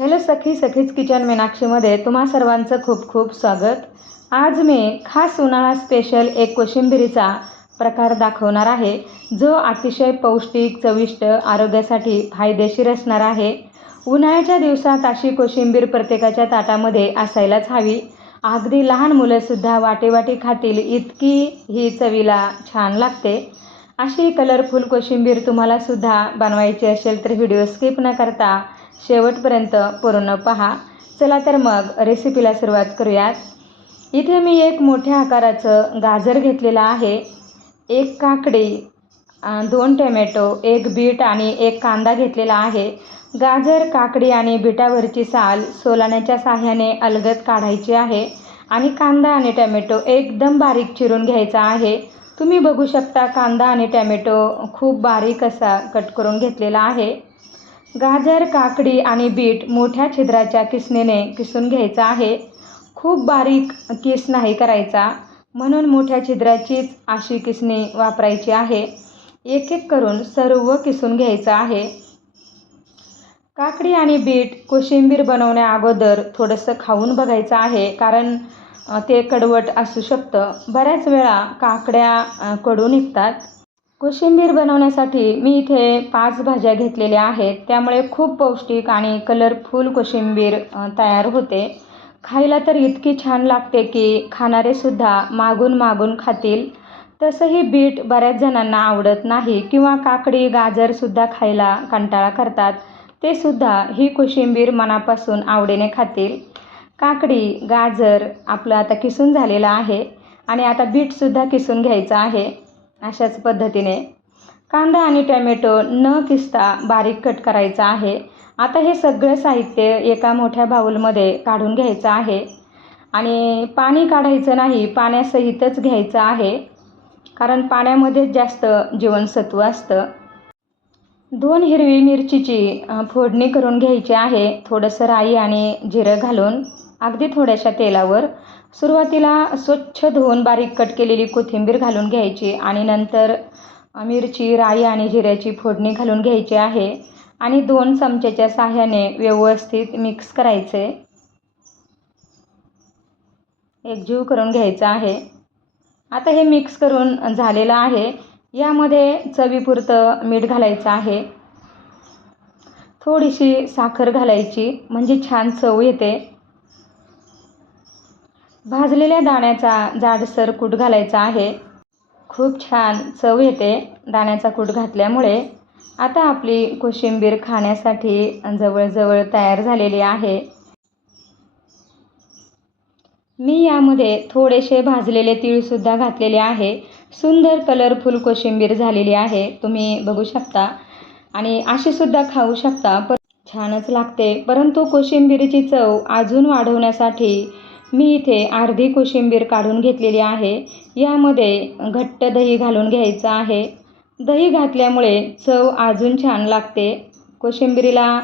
Hello सखी सखीच kitchen मीनाक्षीमध्ये तुम्हा सर्वांचं खूप खूप स्वागत. आज मी खास उन्हाळा स्पेशल एक कोशिंबिरीचा प्रकार दाखवणार आहे जो अतिशय पौष्टिक चविष्ट आरोग्यासाठी फायदेशीर असणार आहे. उन्हाळ्याच्या दिवसात अशी कोशिंबीर प्रत्येकाच्या ताटामध्ये असायलाच हवी. अगदी लहान मुलंसुद्धा वाटेवाटी खातील इतकी ही चवीला छान लागते. अशी कलरफुल कोशिंबीर तुम्हालासुद्धा बनवायची असेल तर व्हिडिओ स्किप न करता शेवटपर्यंत पूर्ण पहा. चला तर मग रेसिपीला सुरुवात करूयात. इथे मी एक मोठ्या आकाराचं गाजर घेतलेलं आहे. एक काकडी दोन टोमॅटो एक बीट आणि एक कांदा घेतलेला आहे. गाजर काकडी आणि बिटावरची साल सोलाण्याच्या साह्याने अलगद काढायची आहे आणि कांदा आणि टॅमॅटो एकदम बारीक चिरून घ्यायचा आहे. तुम्ही बघू शकता कांदा आणि टॅमॅटो खूप बारीक असा कट करून घेतलेला आहे. गाजर काकडी आणि बीट मोठ्या छिद्राच्या किसणीने किसून घ्यायचा आहे. खूप बारीक किस नाही करायचा. म्हणून मोठ्या छिद्राचीच अशी किसणी वापरायची आहे. एक एक करून सर्व किसून घ्यायचं आहे. काकडी आणि बीट कोशिंबीर बनवण्या अगोदर थोडंसं खाऊन बघायचं आहे कारण ते कडवट असू शकतं. बऱ्याच वेळा काकड्या कडू निघतात. कोशिंबीर बनवण्यासाठी मी इथे पाच भाज्या घेतलेल्या आहेत. त्यामुळे खूप पौष्टिक आणि कलरफुल कोशिंबीर तयार होते. खायला तर इतकी छान लागते की खाणारेसुद्धा मागून मागून खातील. तसंही बीट बऱ्याच जणांना आवडत नाही किंवा काकडी गाजरसुद्धा खायला कंटाळा करतात. ते सुद्धा ही कोशिंबीर मनापासून आवडीने खातील. काकडी गाजर आपलं आता किसून झालेलं आहे आणि आता बीटसुद्धा किसून घ्यायचं आहे. अशाच पद्धतीने. कांदा आणि टॅमॅटो न किसता बारीक कट करायचा आहे. आता हे सगळं साहित्य एका मोठ्या बाऊलमध्ये काढून घ्यायचं आहे. आणि पाणी काढायचं नाही पाण्यासहितच घ्यायचं आहे. कारण पाण्यामध्येच जास्त जीवनसत्व असतं. दोन हिरवी मिरचीची फोडणी करून घ्यायची आहे. थोडंसं राई आणि जिरं घालून अगदी थोड्याशा तेलावर सुरुवातीला स्वच्छ धुवून बारीक कट केलेली कोथिंबीर घालून घ्यायची आणि नंतर मिरची राई आणि जिऱ्याची फोडणी घालून घ्यायची आहे आणि दोन चमच्याच्या साह्याने व्यवस्थित मिक्स करायचे. एकजीव करून घ्यायचं आहे. आता हे मिक्स करून झालेलं आहे. यामध्ये चवीपुरतं मीठ घालायचं आहे. थोडीशी साखर घालायची म्हणजे छान चव येते. भाजलेल्या दाण्याचा जाडसर कूट घालायचा आहे. खूप छान चव येते दाण्याचा कूट घातल्यामुळे. आता आपली कोशिंबीर खाण्यासाठी जवळजवळ तयार झालेली आहे. मी यामध्ये थोडेसे भाजलेले तीळसुद्धा घातलेले आहे. सुंदर कलरफुल कोशिंबीर झालेली आहे. तुम्ही बघू शकता. आणि अशीसुद्धा खाऊ शकता. पण छानच लागते. परंतु कोशिंबीरीची चव अजून वाढवण्यासाठी मी इथे अर्धी कोशिंबीर काढून घेतलेली आहे. यामध्ये घट्ट दही घालून घ्यायचं आहे. दही घातल्यामुळे चव अजून छान लागते. कोशिंबिरीला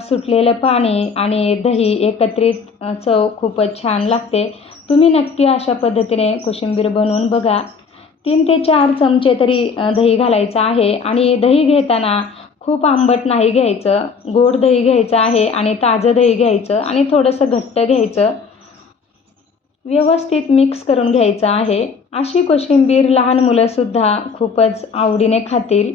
सुटलेलं पाणी आणि दही एकत्रित चव खूपच छान लागते. तुम्ही नक्की अशा पद्धतीने कोशिंबीर बनवून बघा. तीन ते चार चमचे तरी दही घालायचं आहे आणि दही घेताना खूप आंबट नाही घ्यायचं. गोड दही घ्यायचं आहे आणि ताजं दही घ्यायचं आणि थोडंसं घट्ट घ्यायचं. व्यवस्थित मिक्स करून घ्यायचा आहे. अशी कोशिंबीर लहान मुलंसुद्धा खूपच आवडीने खातील.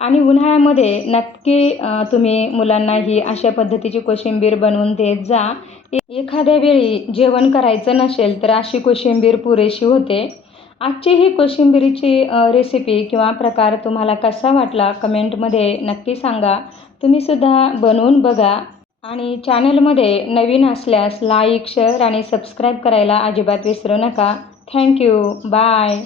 आणि उन्हाळ्यामध्ये नक्की तुम्ही मुलांना ही अशा पद्धतीची कोशिंबीर बनवून देत जा. ए- एखाद्या वेळी जेवण करायचं नसेल तर अशी कोशिंबीर पुरेशी होते. आजची ही कोशिंबिरीची रेसिपी किंवा प्रकार तुम्हाला कसा वाटला कमेंटमध्ये नक्की सांगा. तुम्हीसुद्धा बनवून बघा. आणि चॅनलमध्ये नवीन असल्यास लाईक शेअर आणि सबस्क्राईब करायला अजिबात विसरू नका. Thank you bye